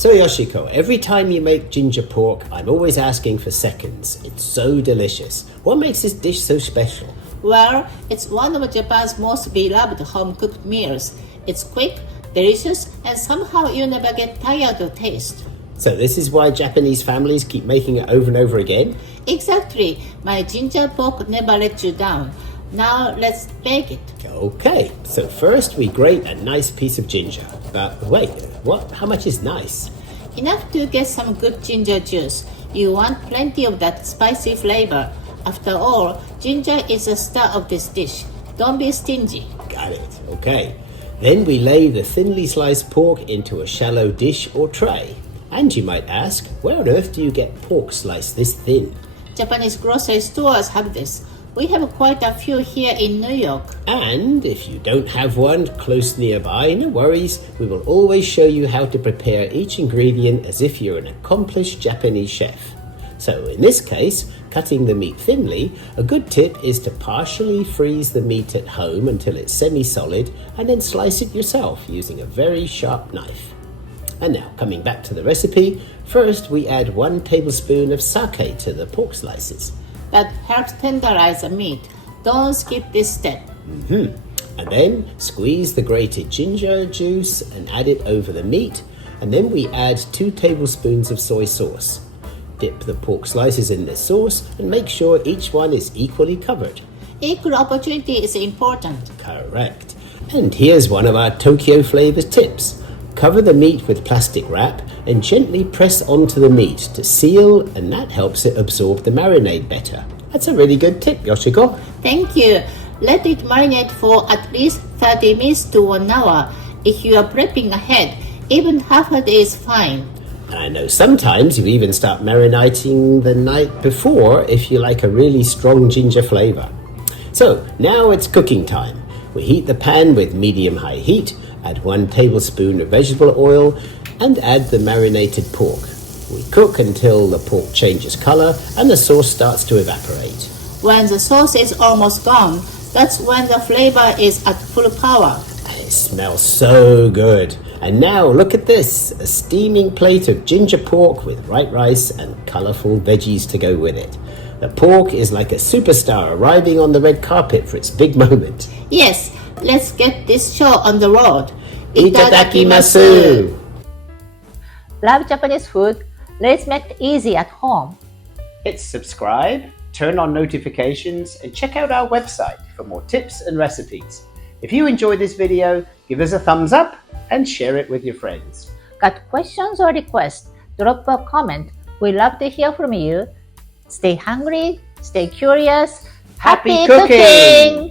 So Yoshiko, every time you make ginger pork, I'm always asking for seconds. It's so delicious. What makes this dish so special? Well, it's one of Japan's most beloved home-cooked meals. It's quick, delicious, and somehow you never get tired of taste. So this is why Japanese families keep making it over and over again? Exactly. My ginger pork never lets you down. Now let's bake it. Okay, so first we grate a nice piece of ginger. But wait, what? How much is nice? Enough to get some good ginger juice. You want plenty of that spicy flavor. After all, ginger is the star of this dish. Don't be stingy. Got it, okay. Then we lay the thinly sliced pork into a shallow dish or tray. And you might ask, where on earth do you get pork sliced this thin? Japanese grocery stores have this. We have quite a few here in New York. And if you don't have one close nearby, no worries. We will always show you how to prepare each ingredient as if you're an accomplished Japanese chef. So in this case, cutting the meat thinly, a good tip is to partially freeze the meat at home until it's semi-solid and then slice it yourself using a very sharp knife. And now, coming back to the recipe, first we add 1 tablespoon of sake to the pork slices. That helps tenderize the meat. Don't skip this step. And then squeeze the grated ginger juice and add it over the meat. And then we add 2 tablespoons of soy sauce. Dip the pork slices in this sauce and make sure each one is equally covered. Equal opportunity is important. Correct. And here's one of our Tokyo flavor tips. Cover the meat with plastic wrap and gently press onto the meat to seal, and that helps it absorb the marinade better. That's a really good tip, Yoshiko. Thank you. Let it marinate for at least 30 minutes to 1 hour. If you are prepping ahead, even half a day is fine. I know sometimes you even start marinating the night before if you like a really strong ginger flavor. So now it's cooking time. We heat the pan with medium-high heat, add 1 tablespoon of vegetable oil, and add the marinated pork. We cook until the pork changes color and the sauce starts to evaporate. When the sauce is almost gone, that's when the flavor is at full power. It smells so good. And now look at this, a steaming plate of ginger pork with white rice and colorful veggies to go with it. The pork is like a superstar arriving on the red carpet for its big moment. Yes, let's get this show on the road. Itadakimasu! Love Japanese food? Let's make it easy at home. Hit subscribe, turn on notifications, and check out our website for more tips and recipes. If you enjoyed this video, give us a thumbs up and share it with your friends. Got questions or requests? Drop a comment. We love to hear from you. Stay hungry, stay curious. Happy cooking!